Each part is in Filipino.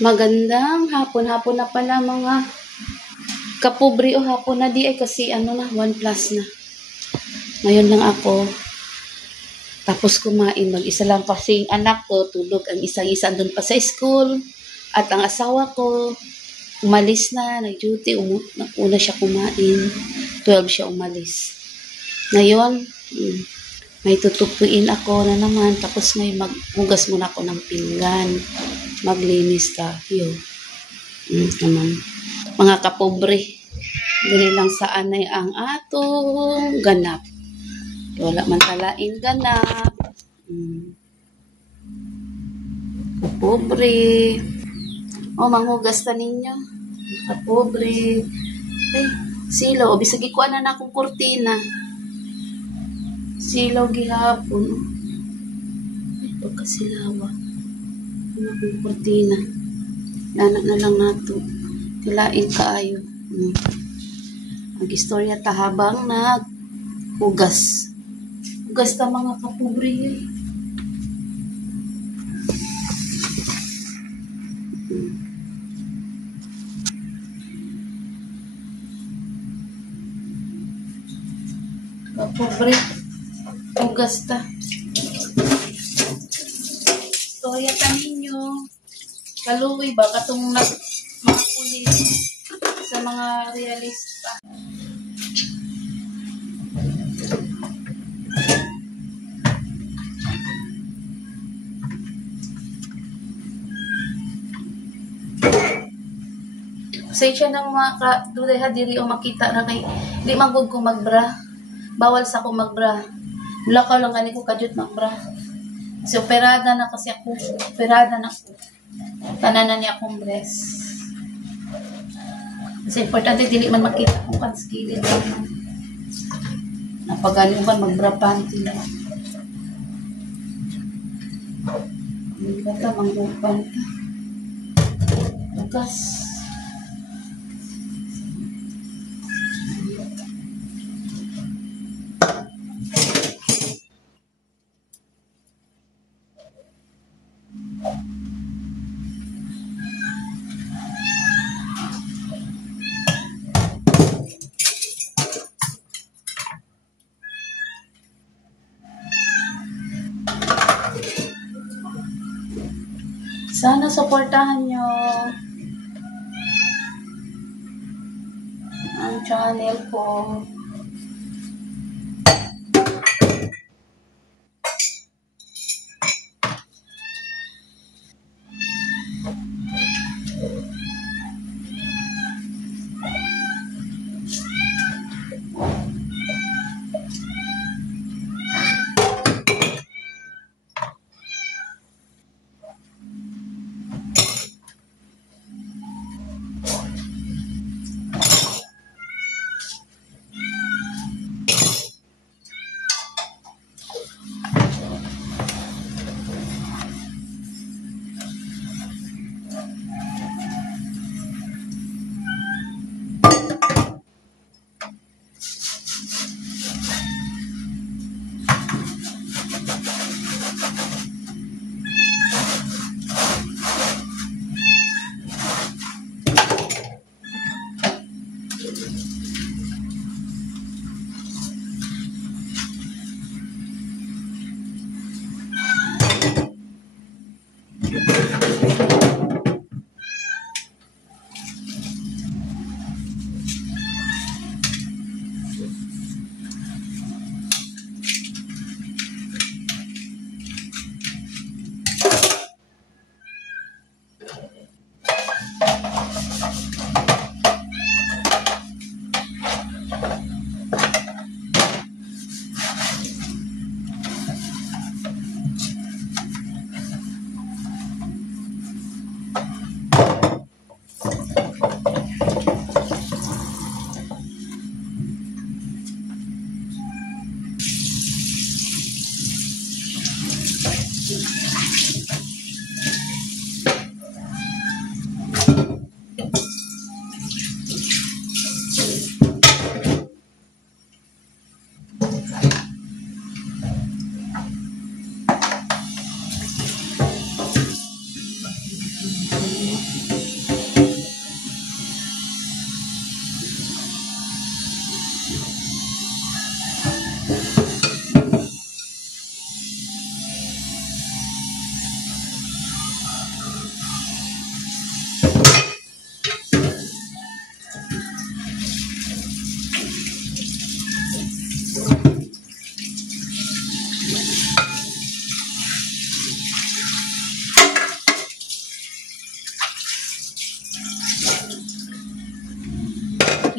Magandang hapon na pala mga kapobre o hapon na di ay kasi ano na 1 plus na. Ngayon lang ako tapos kumain, mag-isa lang kasi anak ko tulog, ang isa andun pa sa school at ang asawa ko umalis na, nag-duty, una siya kumain, 12 siya umalis. Ngayon, may tutupuin ako na naman, tapos may maghugas muna ako ng pinggan, maglinis tayo. Naman. Mga kapobre, dili lang saan ay ang atong ganap. Wala man talain ganap. Kapobre. Manghugas ta ninyo. Kapobre. Ay, silaw. Bisag ikuan na akong kurtina. Silaw gihapon. Ay, pagkasilawa. Ano akong kurtina. Lanak na lang nato. Tilain kaayo. Mag-istorya ta habang naghugas. Hugas ta mga kapobre. Kapobre. Hugas ta. Istorya ta ninyo. Kaluwi ba katong mga pulis sa mga realista. Pasensya na mga ka-duday ha, dili o makita na kay di magod ko magbra. Bawal sa ko magbra. Mula ka lang gani ko kadyot magbra. Kasi operada na kasi ako. Operada na ako. Tananan niya akong breast. Kasi importante dili man makita kung kanskilid lang. Napagaling ba magbra panty lang. Hindi ka ta, manggupan ta. Bukas. Sana suportahan nyo ang channel ko.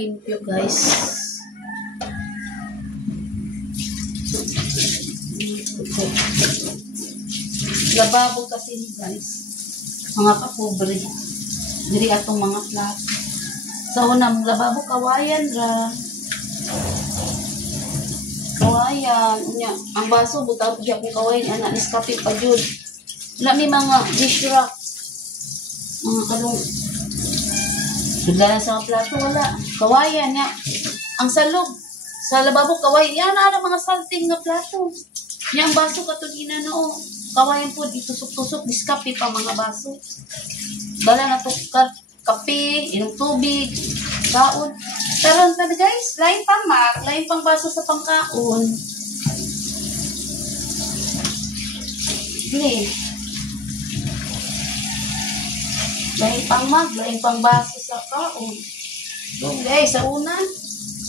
limpyo, guys. Lababo kasi ni guys. Mga kapobre. Diri atong mga plato. Sa unang lababo, kawayan ra. Kawayan. Unya, ang baso, butaw po siya kung kawayan. Anak, niskapi pa yun. Wala may mga dish rack. Mga kalong. Bigla sa mga plato, wala. Kawayan nga. Ang salog. Sa lababo, kawayan. Yan na mga salting na plato. Yang baso katong ginanoo. Kawayan po, itusok-tusok, diskapi pa mga baso. Dala na to kape, inom tubig, kaon. Taron na guys, lain pang mak, lain pang baso sa pangkaon. Hindi. Lain pang mag, lain pang baso sa kaon. So guys, sa una,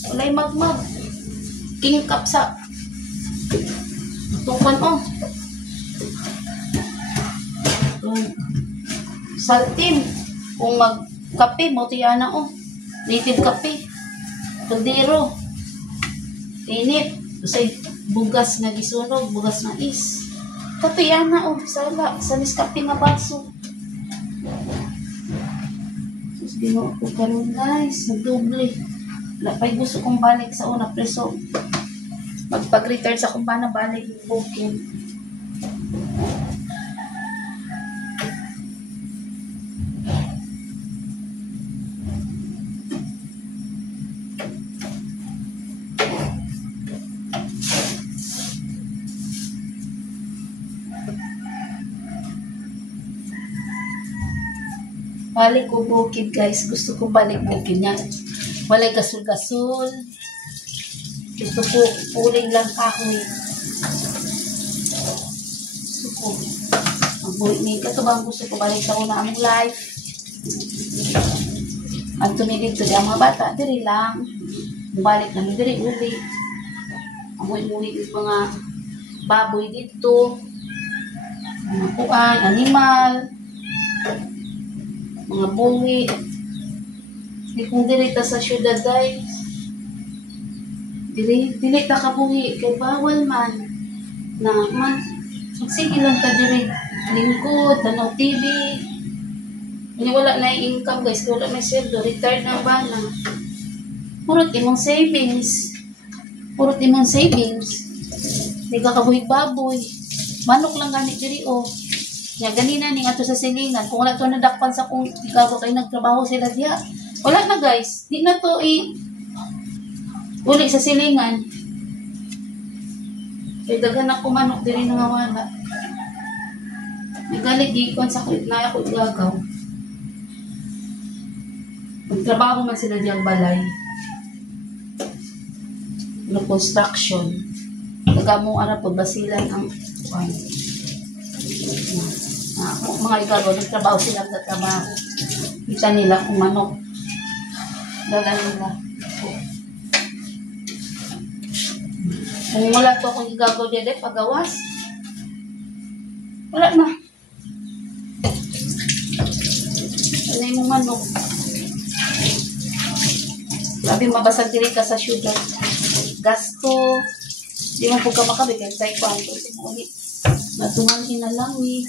walay magmag. King cup sa tukan oh. Saltin. Kung magkape, motiyana oh. Native kape. Kaldero. Init. Usay bugas na gisunog, bugas na is. Kape yana oh. Sala. Sanis kape nga baso. Sus, ginawa ko karon guys. Nagdoble. Lapay gusto kong balik sa una preso. Magpag-return sa kumpana, balik yung booking. Balik ko bukid guys. Gusto ko balik bukid niya. Walay gasol-gasol. Gusto ko uling lang kahoy. Gusto ko. Ang buhay ni ito ba ang gusto ko balik sa una among life. Ang tumigid to ang mga bata. Diri lang. Balik namin diri uli. Ang buhay yung mga baboy dito. Mga kuan, animal. Mga bungi. Hindi kong dili ta sa syudad guys. Dili ta kabuhi. Kay bawal man. Na man. Magsige lang ta diri. Lingkod, tanaw TV. Hindi wala na yung income guys. Wala may sweldo. Retired na ba na. Purot imong savings. Purot imong savings. Hindi ka kabuhi baboy. Manok lang ganit diri o. Nga ganina ni ato sa silingan. Kung wala to nadakpan sa kung ikaw kayo nagtrabaho sila diya. Wala na guys. Di na to uli sa silingan. Kaya dagan ako manok din nga wala. Nagalig gikon sa kulit na ako igagaw. Magtrabaho man sila diyang balay. No construction. Tagamong ara po basilan ang mga igagaw. Nagtrabaho sila sa trabaho. Kita nila kung manok. Dala nila. Kung wala to akong igagaw dede, pagawas. Wala na. Wala yung manok. Grabe, mabasag diri ka sa syudad. Gasto. Di mo po ka makabigay sa ikwanto. Kasi mo ulit. Matungan inalangi.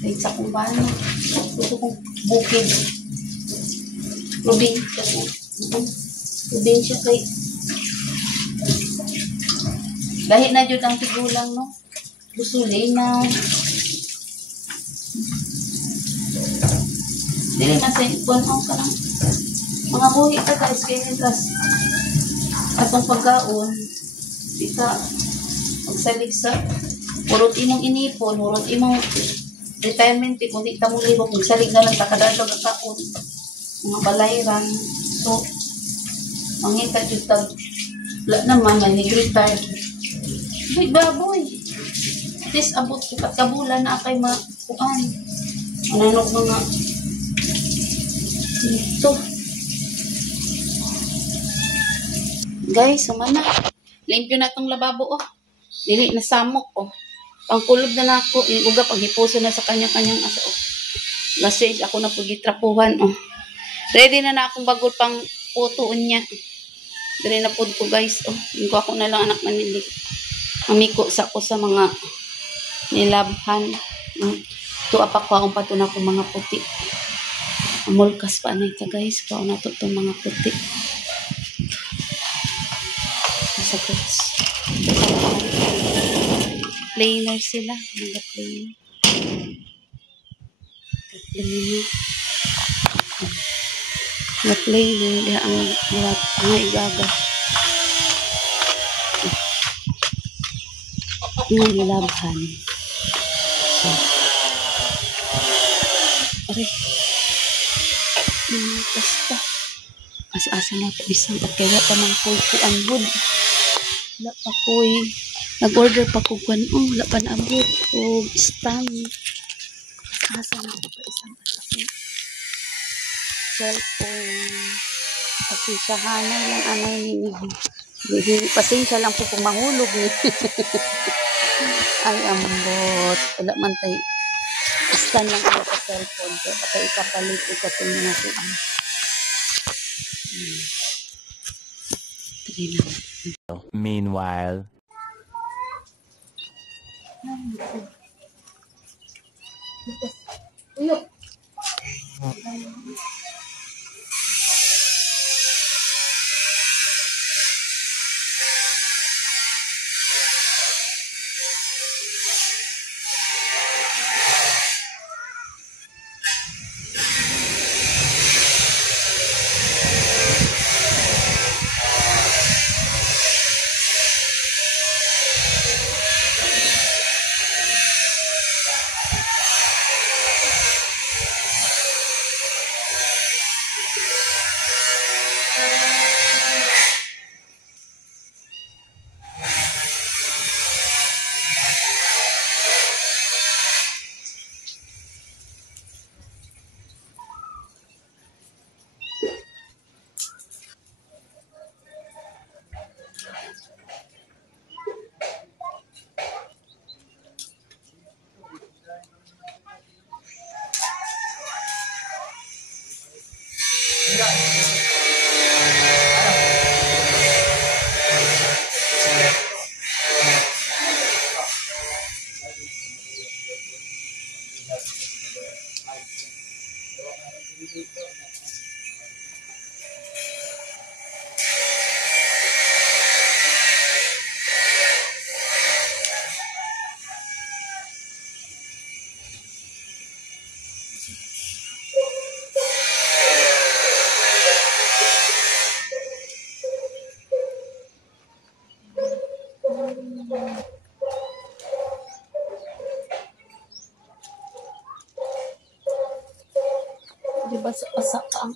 Kahit sa kumpano. Gusto kong bukid. Probinsya ko. Probinsya kay. Dahil na dyan ang tigulang, no? Gusto linaw. Dili man sa ipon ang kanang mga buhi ka guys. Kaya plus atong pagkaon. Kita magsalig sa urot imong inipon, urot imong retirement, kung di ta mo libog, magsalig na lang takadadog ang kaon. Mga balayran. So, mangita dyan tag wala naman, may nag-retire. Uy, baboy. At least, abot ko kabulan na akay makuan. Mananok mga dito. Guys, sumana. Limpyo na itong lababo, oh. Dili na samok, oh. Pangkulog na ako. Iuga, paghipuso na sa kanya-kanyang asa, oh. Last stage, ako na pagitrapuhan, oh. Ready na akong bagol pang putuon niya. Dire na pod ko guys. Oh, hindi ko ako na lang anak manili. Amiko sa ko sa mga nilabhan. Tuwa pa ko akong patuna ko mga puti. Amulkas pa na ito guys. Kao na to itong mga puti. Sa goods. Plainer sila. Mga plainer. Plainer. Mga plainer. Diha ang mga igaga. Mga nilabhan. So. Aray. Basta. Asa-asa na po isang at kaya pa ng kuan wood. Wala pa ko'y nag-order pa ko kuan. Wala pa naabot. O stand. Asa na po pa isang cellphone. Pasensyahanay lang anay ninyo. Pasensya lang po kung mahulog ni. Ay ambot. Wala man tayo. Stand lang ako sa cellphone ko. Patay ikapalit ko sa mga kuan. Meanwhile. Di basa-basa ka ang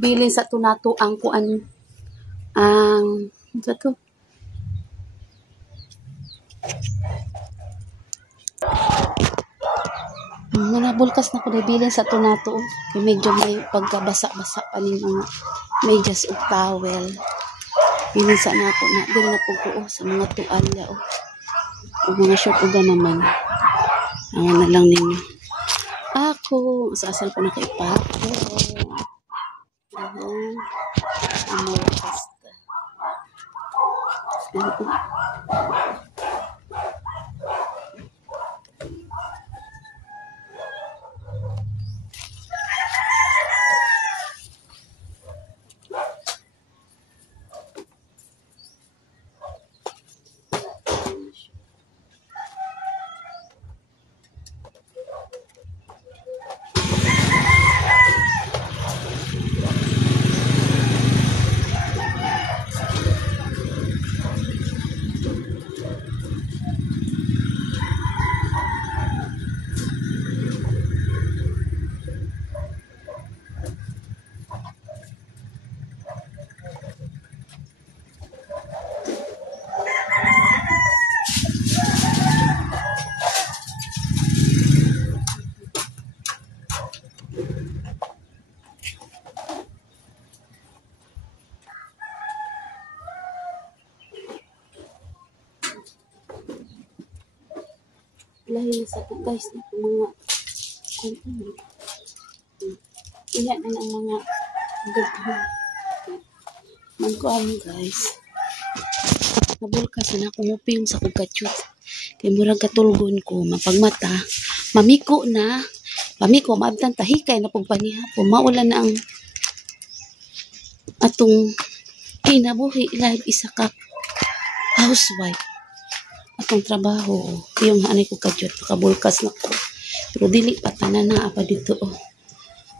bilin sa tunato ang kuan ang sa to bulkas na ko na bilin sa tunato kay medyo may pagkabasa-basa pa ning mga medyas ug towel bilin sa nako na dili na pud ko sa mga tualya ug mga short uga naman Awan na lang ninyo. Ako, sasal ko na kay Papo. Amor pasta. Lahi sa to guys, ito mga ano, iyan na ang mga gagawin. Magkuhan guys. Nabulkas na ako mupiyong sa kugatyot. Kaya murag katulgon ko, mapagmata, mamiko na, maabdan tahikay na pagpanihapon, maula na ang atong kinabuhi live isa ka housewife. Atong trabaho, yung anay ko kadyot, nakabulkas na ko. Pero dili pa tanan na apa dito.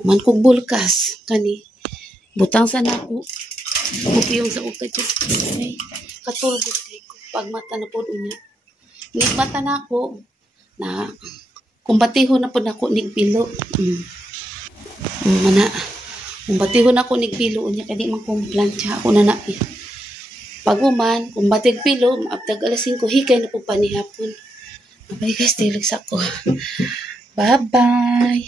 Man kog bulkas, kani, butang sana ako, mupiyong sa kadyot. Okay, katulgon kay ko, pagmata na po niya. Nigmata na ako, na, kumbatiho na po na ako, nigpilo. Mana, kumbatiho na ako, nigpilo, niya, kadi man kong plancha, ako na na, pag-uman, kung batig pilo, maabtag alas 5, hikay na po panihapon. Okay guys, tilags ako. Bye-bye!